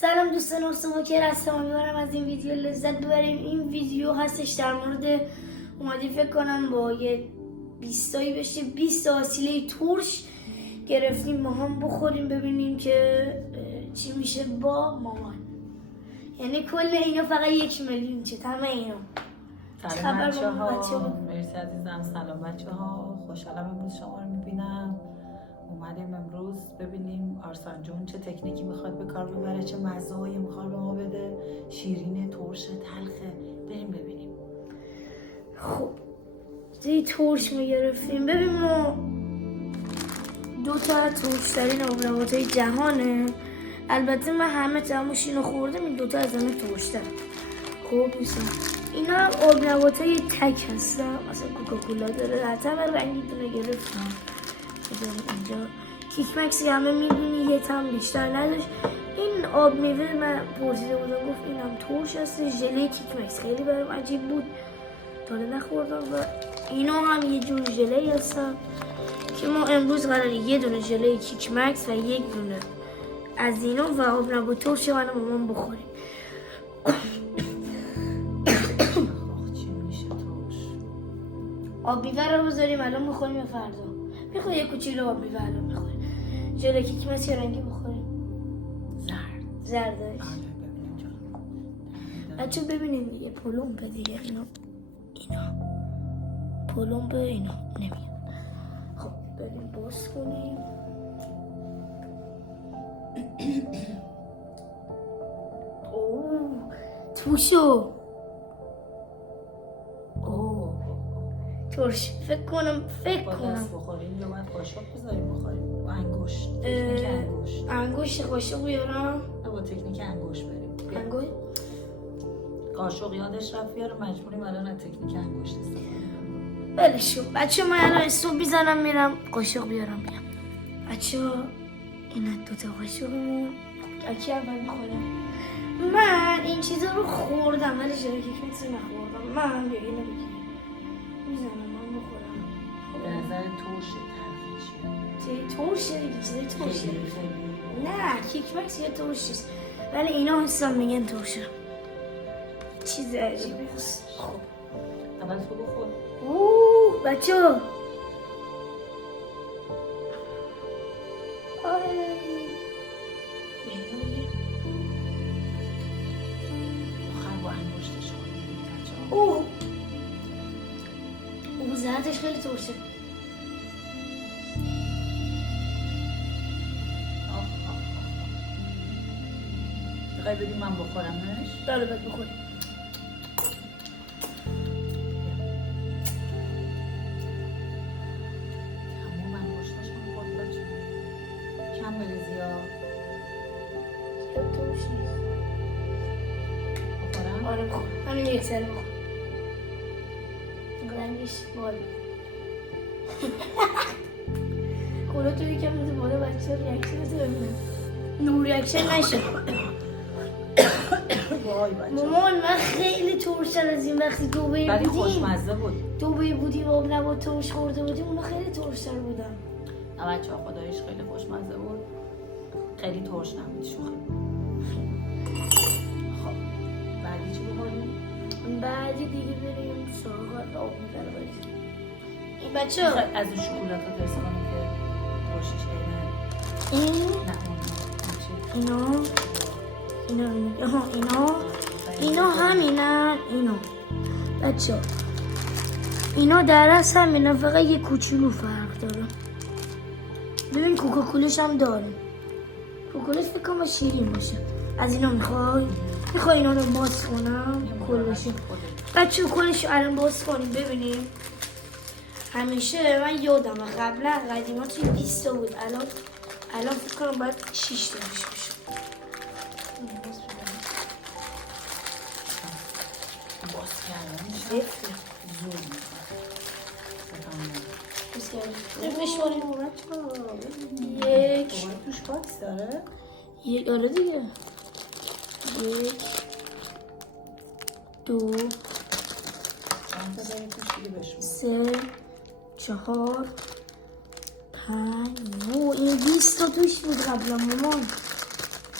سلام دوستان، اکسوموکر هستم. امیدوارم از این ویدیو لذت ببریم. این ویدیو هستش در مورد اومدی فکر کنم با یه 20 تایی بشه 20 وسیله ترش گرفتیم ما هم بخوریم ببینیم که چی میشه با مامان. یعنی کل اینا فقط 1 میلیون چه همه اینا. سلام بچه ها، مرسی عزیزم. سلام بچه ها، خوشحالم امروز شما رو میبینم. اومدیم امروز ببینیم آرسان جون چه تکنیکی میخواد به کار ببره، چه مزه‌هایی میخواد به ما بده، شیرین، ترش، تلخه. بریم ببینیم. خب دی ترش میگرفتیم. ببین ما 2 تا از ترشترین آبنباتای جهانه. البته من همه تموش اینو خوردم، این 2 تا از همه ترشتر. خب دوستان اینا هم آبنباتای تک هستن، مثلا کوکاکولا داره، حتی من رنگی دونه گرفتم. اینجا کیک مکسی همه میدونی یه تم بیشتر نداشت. این آب میوه من پرسیده بودم گفت اینم ترش هست. ژله کیک مکس خیلی برام عجیب بود، تا نخوردم. و اینا هم یه جور ژله هستن که ما امروز قراره یه دونه ژله کیک مکس و 1 دونه از اینا و آب نبات ترش من مامان بخوریم. آب میوه رو بذاریم الان بخوریم یا فردا؟ میخوای یه کوچولو آب میوه الان بخوریم. ژله کیک مکس رنگی بخوریم؟ زردش. بچه ببینیم دیگه پلومبه دیگه. اینا پلومبه، اینا نمیاد. خب بریم باز کنیم. اوه توشو. ترش فکر کنم بخوریم یا باید قاشق بذاریم بخوریم با انگشت. انگشت قاشق بیارم؟ نه با تکنیک انگشت بریم. انگشت؟ قاشق یادش رفت بیاره، مجبوریم الان از تکنیک انگشت استفاده کنیم. بلشو بچه من الان استوب میزنم میرم قاشق بیارم میام. بچه اینا 2 تا قاشقمون. اکی اول بخورم. من این چیزا رو خوردم ولی ژله کیک مکس نخوردم. من اینو بگیرم میزنم من بخورم. به نظر ترش تلخی چیه؟ ترشه دیگه، چیزای ترشه. نه کیک مکس یه ترش نیست ولی اینا حساب میگن ترشه. چیز عجیبی هست. خب اول تو بخور. بچه با انگشتش زردش خیلی ترشه. بخوای بدیم من بخورمش؟ داره باید بخوریم. همون انگشتش هم خورد بچه کم بریزی یا زیاد ترش نیست. بخورم؟ آره بخور. همین 1 سر بخور. رنگش بال. کلا تو یکم بده بالا بچه ریاکشن تو ببینم. نور ریاکشن نشه. وای بچه مامان من خیلی ترشتر از این وقتی دبی بودیم. ولی خوشمزه بود. دبی بودیم آب نبات ترش خورده بودیم اونا خیلی ترشتر بودن. نه بچه ها خدایش خیلی خوشمزه بود، خیلی ترش نبود، شوخی بود. خب بعدی چی بخوریم؟ بعدی دیگه بریم سراغ آب میوه رو بریزیم. این بچه از اون شکلات‌ها درست کنیم که ترشیش اینه. این نه اینا همینن. اینا بچه اینا در اصل همینن، فقط یه کوچولو فرق داره. ببین کوکاکولش هم داره. کوکاکولش فکر کنم شیرین باشه. از اینا میخوای اینا رو باز کنم کلشو. بچه کلشو الان باز کنیم ببینیم. همیشه من یادم قبلا قدیما توی 20 تا بود، الان فکر کنم باید 6 تا بشه. باز کردن زفته زور میکنم. یک توش باکس داره؟ آره دیگه. 1 2 3 4 5 این 20 تا توش بود قبلا مامان.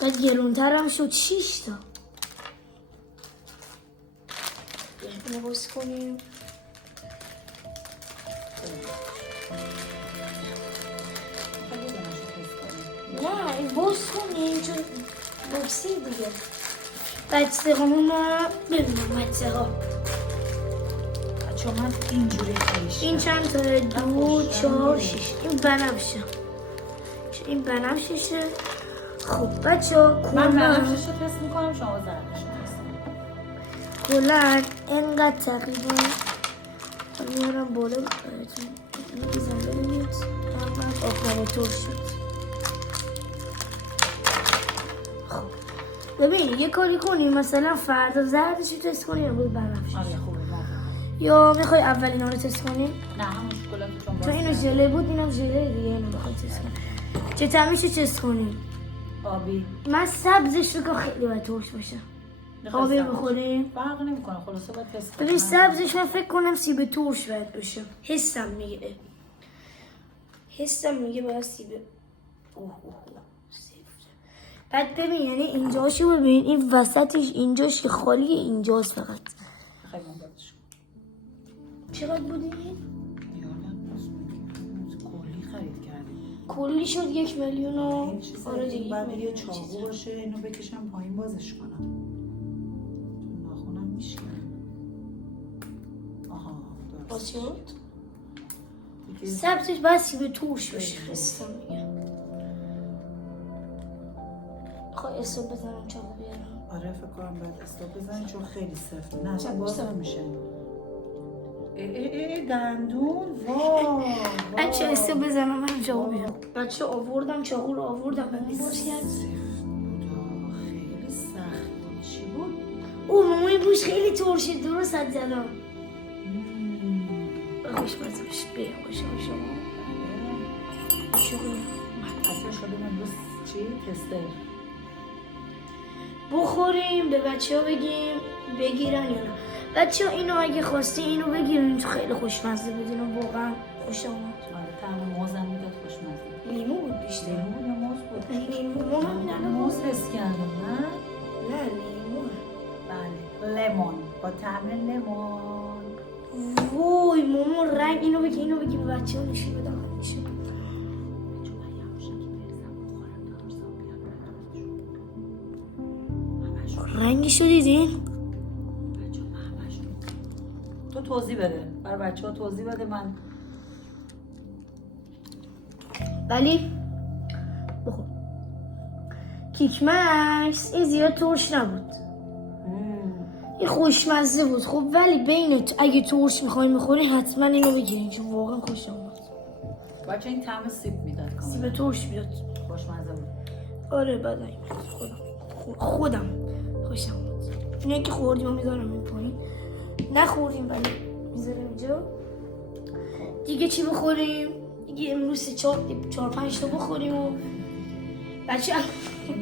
بعد گرونتر هم شد 6 تا. اینو باز کنیم. نه این باز کنیم چون بوکسی دیگه. بچه همون ببینم بچه ها چون من اینجوری خیلیش این چند تا 2 4 6 این بنفشه این بنفششه. خب بچه ها من بنفشش رو تست میکنم شما زردش رو تست کلن اینقدر تقریبا میارم بالا براتون اینو زنده بمید آخر طور شد. خب ببین یه کاری کنیم مثلا فردا زردش رو تست کنیم یا بود بنفشش. آره خوبه یا میخوای اول اینا رو تست کنیم؟ نه همون شکلات چون باز تو اینو ژله بود اینم ژله دیگه اینو بخوای تست کنیم. چه طعمیشو تست کنیم؟ آبی من سبزش رو که خیلی باید ترش باشه. آبی بخوریم؟ فرق نمیکنه خلاصه باید تست کنم. ببین سبزش من فکر کنم سیب ترش باید باشه. حسم میگه باید سیب بعد ببین یعنی اینجاشو ببین این وسطش اینجاش که خالیه اینجاست فقط. خیلی بادش چقدر بودی؟ یادم نیست کلی خرید کردیم. کلی شد 1 میلیون و این چیز آره دیگه بعد 1 یه میلیون چاقو باشه اینو بکشم پایین بازش کنم. چون ناخونم میشه. آها باز درست شد؟ دیگه سبزش باید سیب ترش باشه حسم میگه. خواهی استوب بزنم چاقو بیارم. آره فکر کنم باید استوب بزنی چون خیلی سفته. نه اصلا باز نمیشه. دندون بچه استوب بزنم من چاقو بیارم. بچه آوردم چاقو رو آوردم و میباز کرد. خیلی سخت چی بود؟ او مامای بوش خیلی ترشه درست حد زدم. خوشمزه باشه بیا باشه شما شغل اصلا شده امروز چی؟ تستر بخوریم به بچه ها بگیم بگیرن یا نه. بچه ها اینو اگه خواستی اینو بگیرین تو خیلی خوشمزه بود. اینو واقعا خوش آمد. آره طعم موزم میداد خوشمزه. لیمو بود بیشتر. لیمو یا موز بود؟ لیمو من موز حس کردم نه؟ نه لیمو. بله لیمون با طعم لیمون. وای ماما رنگ اینو بگی به بچه ها نشون بدم همیشه. رنگشو دیدین؟ تو توضیح بده برای بچه ها توضیح بده من ولی بخور کیک مکس این زیاد ترش نبود. این خوشمزه بود. خب ولی بین اگه ترش میخواین بخورین حتما اینو بگیرین چون واقعا خوش آمد. بچه این طعم سیب میداد سیب ترش میداد خوشمزه بود. آره بعد خودم خوشم بود. اینه که خوردیم و میذارم این پایین. نخوردیم ولی میذارم اینجا. دیگه چی بخوریم؟ دیگه امروز 4-5 تا بخوریم و بچه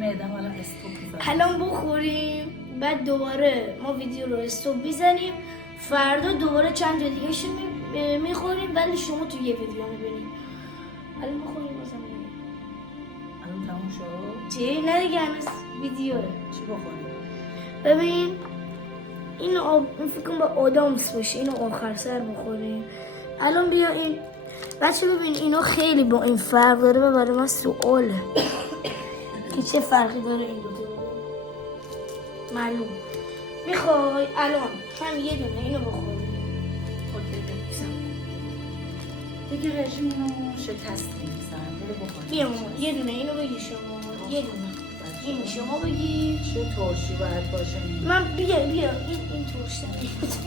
معدم الان استوب میذارم الان بخوریم بعد دوباره ما ویدیو رو استوب بیزنیم. فردا دوباره چند جا دیگه شو میخوریم ولی شما تو یه ویدیو میبینیم. الان بخوریم بازم ببینیم. الان تموم شد؟ چی؟ نه دیگه هنوز ویدیوه. چی بخوریم؟ ببین این فکر کنم با آدامس باشه. اینو آخر سر بخوریم. الان بیا این بچه ببین اینا خیلی با این فرق داره و برای من سواله که چه فرقی داره این دوتا معلوم. میخوای الان هم یه دونه اینو بخوریم دیگه رژیم رو شکستیم سرده بخوریم. بیا ماما یه دونه اینو بگی شما یه دونه این شما بگی چه ترشی باید باشه این؟ من بیا این ترش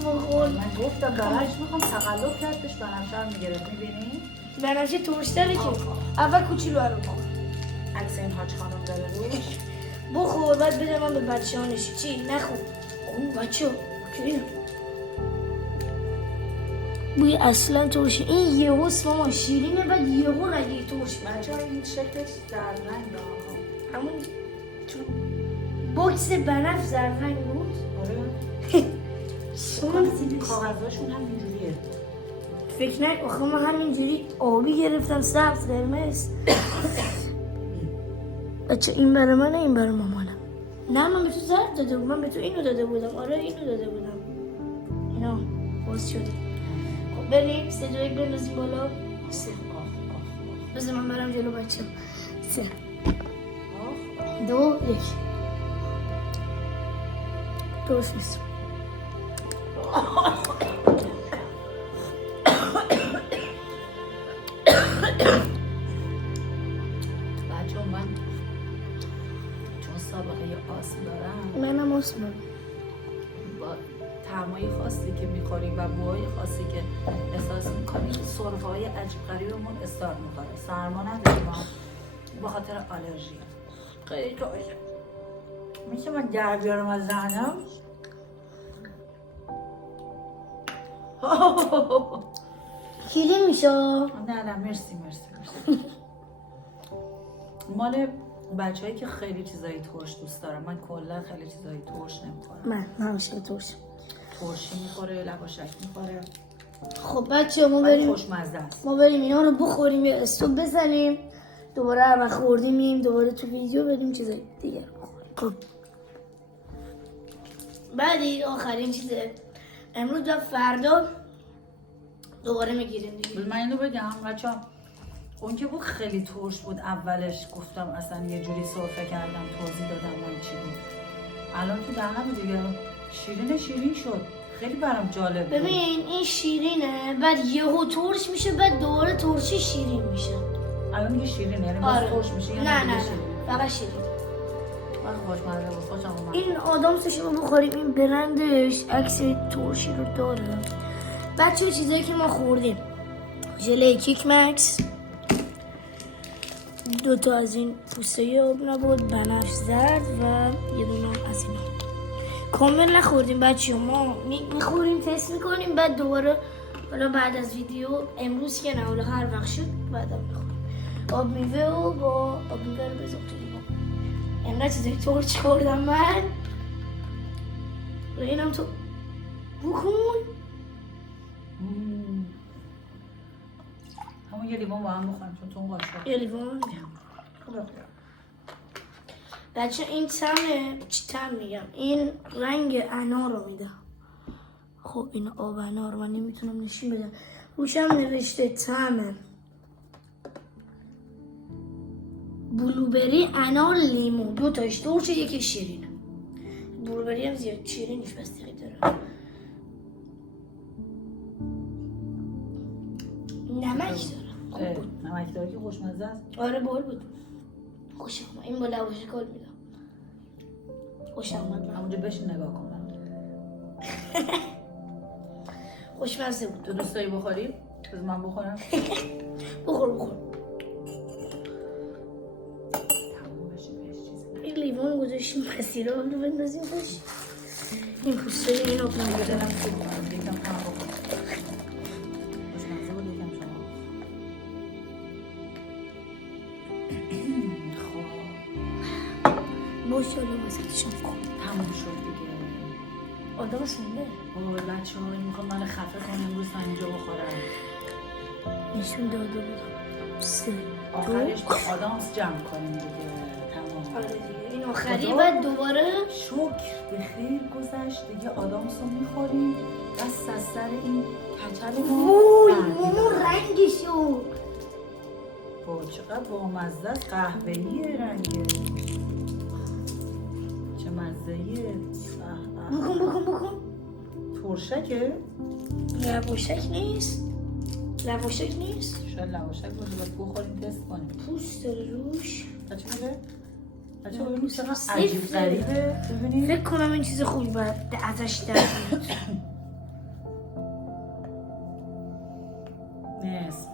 بخور. من گفتم برش میخوام تقلب کردش بنفشه رو میگرد میبینی؟ بنفشه ترشتره که اول کوچولو رو بخور. عکس این حاج خانم داره روش بخور بعد بده من به بچه ها نشی. چی؟ نخور بچه ها بوی اصلا ترشه. این یهو ماما شیرینه بعد یهو رگی ترش. بچه ها این شکلش زرنگ همون تو بوکس بنفش زرنگ بود. آره شما دیدیش کاغذاشون هم اینجوریه. فکر نکن آخه من همینجوری آبی گرفتم سبز قرمز. بچه این برای منه، این برای مامانم. نه من به تو زرد داده بودم، من به تو اینو داده بودم. آره اینو داده بودم. اینا باز شده. خب بریم 3 2 1 بندازیم بالا. 3 بذار من برم جلو بچه. 3 2 1 درست نیست. بچه من چون سابقه آسم دارم، منم آسمم. با طعمای خاصی که میخوریم و بوهای خاصی که احساس میکنیم سرفه‌های عجیب غریبمون استارت میکنه. سرما نداریم ما به خاطر آلرژی. خیلی کاشه میشه من در بیارم از ذهنم. کیلی میشه. نه مرسی مال بچه‌ای که خیلی چیزای ترش دوست دارم. من کلا خیلی چیزای ترش نمیخورم. من همیشه ترش. ترشی میخوره، لواشک میخوره. خب بچه ما بریم، خوشمزه است. ما بریم اینا رو بخوریم، یه استوب بزنیم، دوباره هر وقت خوردیم دوباره تو ویدیو بدیم چیزای دیگه. خب بعدی آخرین چیزه امروز و فردا دوباره میگیریم دیگه. من اینو بگم بچه‌ها، اون که بود خیلی ترش بود اولش، گفتم اصلا یه جوری سرفه کردم توضیح دادم من چی بود. الان تو دهنم دیگه شیرین شد. خیلی برام جالب بود. ببین این شیرینه، بعد یهو ترش میشه، بعد دوباره ترشی شیرین میشه. الان دیگه شیرینه، یعنی آره. ترش میشه یا نه فقط شیرین. من خوشمزه بود، خوشم اومد. این آدامسش رو بخوریم، این برندش عکس ترشی رو داره. بچه چیزایی که ما خوردیم: ژله کیک مکس، 2 تا از این پوسته آب نبود، بنفش زرد و یه دونه از اینا. کامل نخوردیم بچه، ما میخوریم تست میکنیم، بعد دوباره حالا بعد از ویدیو امروز که نه، حالا هر وقت شد بعدم میخوریم. آب میوه و با آب میوه رو بذار تو لیوان. اینقدر چیزای ترش خوردم من. اینم تو بکن. همون یه لیوان با هم بخوریم چون تو اون قاشق. یه لیوان خوبه. بچه این طعم چی طعم میگم، این رنگ انار رو میده. خب این آب انار من نمیتونم نشون بدم، روشم نوشته طعم بلوبری انار لیمو، 2 تاش ترشه یکی شیرینه. بلوبری هم زیاد شیرینش بستگی داره. نمک داره. خوب بود. نمک داره که خوشمزه است. آره بال بود. خوشم اومد. این با لواشک کل میدم. خوشم اومد. همونجا بشین نگاه کن. خوشمزه بود. تو دوست داری بخوری؟ بذار من بخورم. بخور. این لیوان گذاشتیم مسیر رو بندازیم باش. این پوسته این آب نمیدارم. یکم کم بخور. خوشمزه بود یکم شما. باشه الان وسطشون کن. تموم شد دیگه. آدم سنده. بابا بچه ها این میخوام من خفه کنم امروز تا اینجا بخورم. نشون داده بودم. 3 آخرش با آدامس جمع کنیم دیگه. تمام. آره دیگه این آخری بعد دوباره شکر به خیر گذشت دیگه. آدامس رو میخوریم دست از سر این کچل ما. وای مامان رنگشو. با چقدر بامزه است. قهوه‌ایه رنگه. چه مزه‌ایه. بکن. ترشکه؟ لواشک نیست. شاید لواشک باشه. باید بخوریم تست کنیم. پوست داره روش. بچه ببین چقدر سیف عجیب غریبه. ببینید فکر کنم این چیز خوبی باید ازش در بیاد. نصف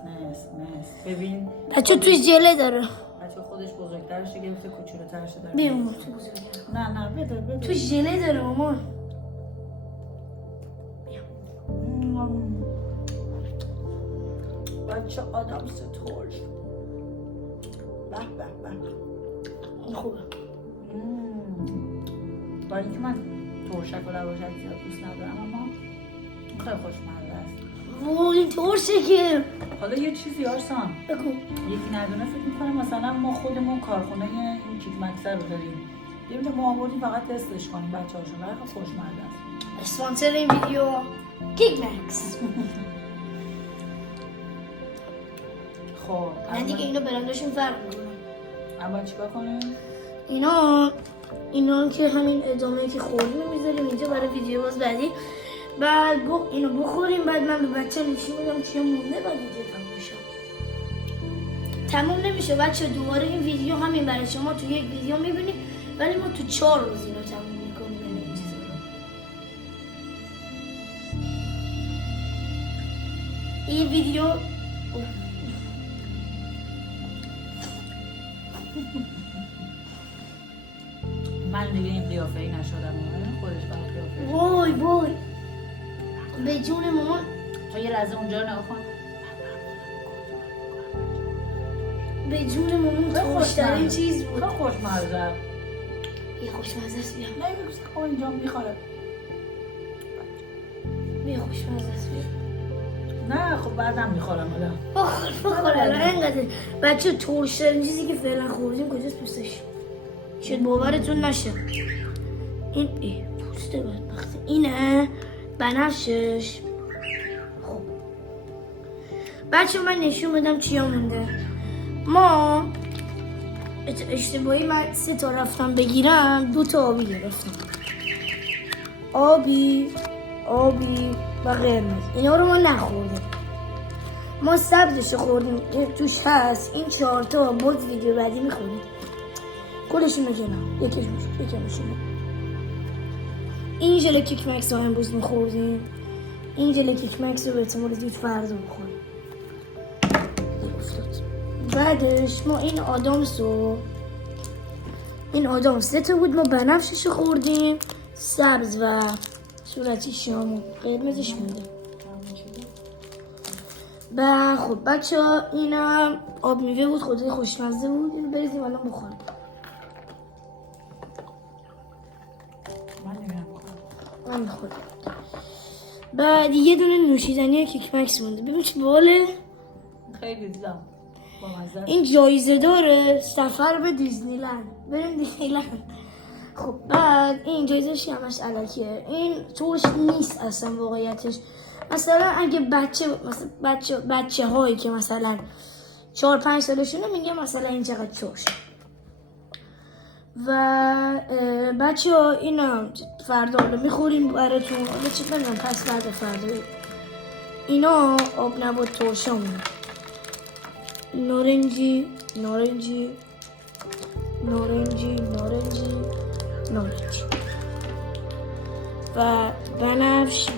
ببین بچه توی ژله داره. بچه خودش بزرگترشه گرفته کوچولوترشه داره. بیمون تو بزرگه. نه بده تو ژله داره مامان. بچه آدم سترش به خوبه. برای اینکه من ترشک و لواشک زیاد دوست ندارم اما خیلی خوشمزه است. وای این ترشه که حالا یه چیزی آرسان بگو. یکی ندونه فکر میکنم مثلا ما خودمون کارخونه این کیک مکسر رو داریم یه میده ما آوردیم فقط تستش کنیم بچه هاشون برای خب خوشمزه است. اسپانسر این ویدیو کیک مکس. خب نه دیگه اینو برندشون فرق میکنن. اول چیکار کنیم؟ اینا که همین ادامه که خوردیم میذاریم اینجا برای ویدیو باز بعدی. بعد اینو بخوریم بعد من به بچه نشون میدم چیا مونده بعد ویدیو تموم میشه. تموم نمیشه بچه دوباره این ویدیو همین برای شما تو یک ویدیو میبینید ولی ما تو 4 روز اینو تموم میکنیم. یعنی این چیزا رو این ویدیو من دیگه این قیافه ای نشدم خودش فقط قیافه وای به جون مامان تو یه لحظه اونجا رو نگاه کن به جون مامان خوشترین چیز بود. خیلی خوشمزه یه خوشمزه است بیا. نه یه خب اینجا میخوره بیا خوشمزه است بیا. نه خب بعدم میخورم حالا بخور الان اینقدر بچه ترشترین چیزی که فعلا خوردیم کجاست پوستش شاید باورتون نشه این پوسته بدبخته اینه بنفشش. خب بچه من نشون بدم چیا مونده. ما اشتباهی من 3 تا رفتم بگیرم 2 تا آبی گرفتم آبی و قرمز اینا رو ما نخوردیم ما سبزشو خوردیم که توش هست این 4 تا باز ویدیو بعدی میخوریم کلش اینو کنم یکیش میشونه. این ژل کیک مکس رو امروز میخوردیم این ژل کیک مکس رو به احتمال زود فردا بخوریم. بعدش ما این آدم 3 تا بود ما بنفشش خوردیم سبز و صورتی شامون قرمزش مونده. خب بچه ها اینم آب میوه بود خودی خوشمزه بود اینو بریزیم الان بخوریم. من میخورم. بعد یه دونه نوشیدنی کیک مکس مونده ببین چه باله خیلی دیدم این جایزه داره سفر به دیزنیلند بریم دیزنیلند. خب بعد این جایزه‌ش همش الکیه این توش نیست اصلا واقعیتش. مثلا اگه بچه هایی که مثلا 4-5 سالشونه میگه مثلا این چقدر توش و بچه ها اینا فردا رو میخوریم براتون حالا چی بگم پس فردا اینا آب نبات ترشمونه نارنجی و بنفش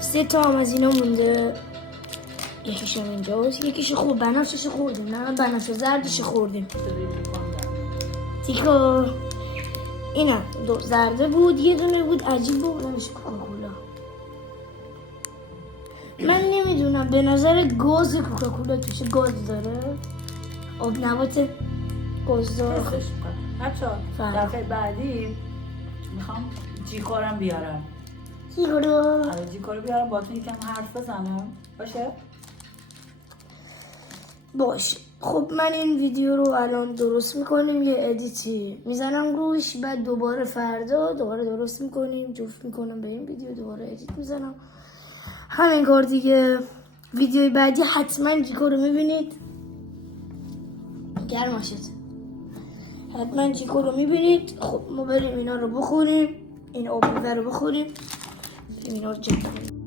3 تا هم از اینا مونده یکیش هم اینجاست یکیش خوب بنفشش خوردیم نه بنفش زردش خوردیم تیکا اینم 2 زرده بود یه دونه بود عجیب بود نمیشه کوکاکولا من نمیدونم به نظر گاز کوکاکولا توش گاز داره آب نبات گازدار. بچه ها دفعه بعدی میخوام جیکارم بیارم جیکارو بیارم با تو یکم حرف بزنم باشه خب من این ویدیو رو الان درست میکنیم یه ادیتی میزنم روش بعد دوباره فردا دوباره درست میکنیم جفت میکنم به این ویدیو دوباره ادیت میزنم همین کار دیگه. ویدیوی بعدی حتما جیکو رو میبینید گرم شد حتما جیکو رو میبینید. خب ما بریم اینا رو بخوریم این آب میوه رو بخوریم اینا رو جمع کنیم.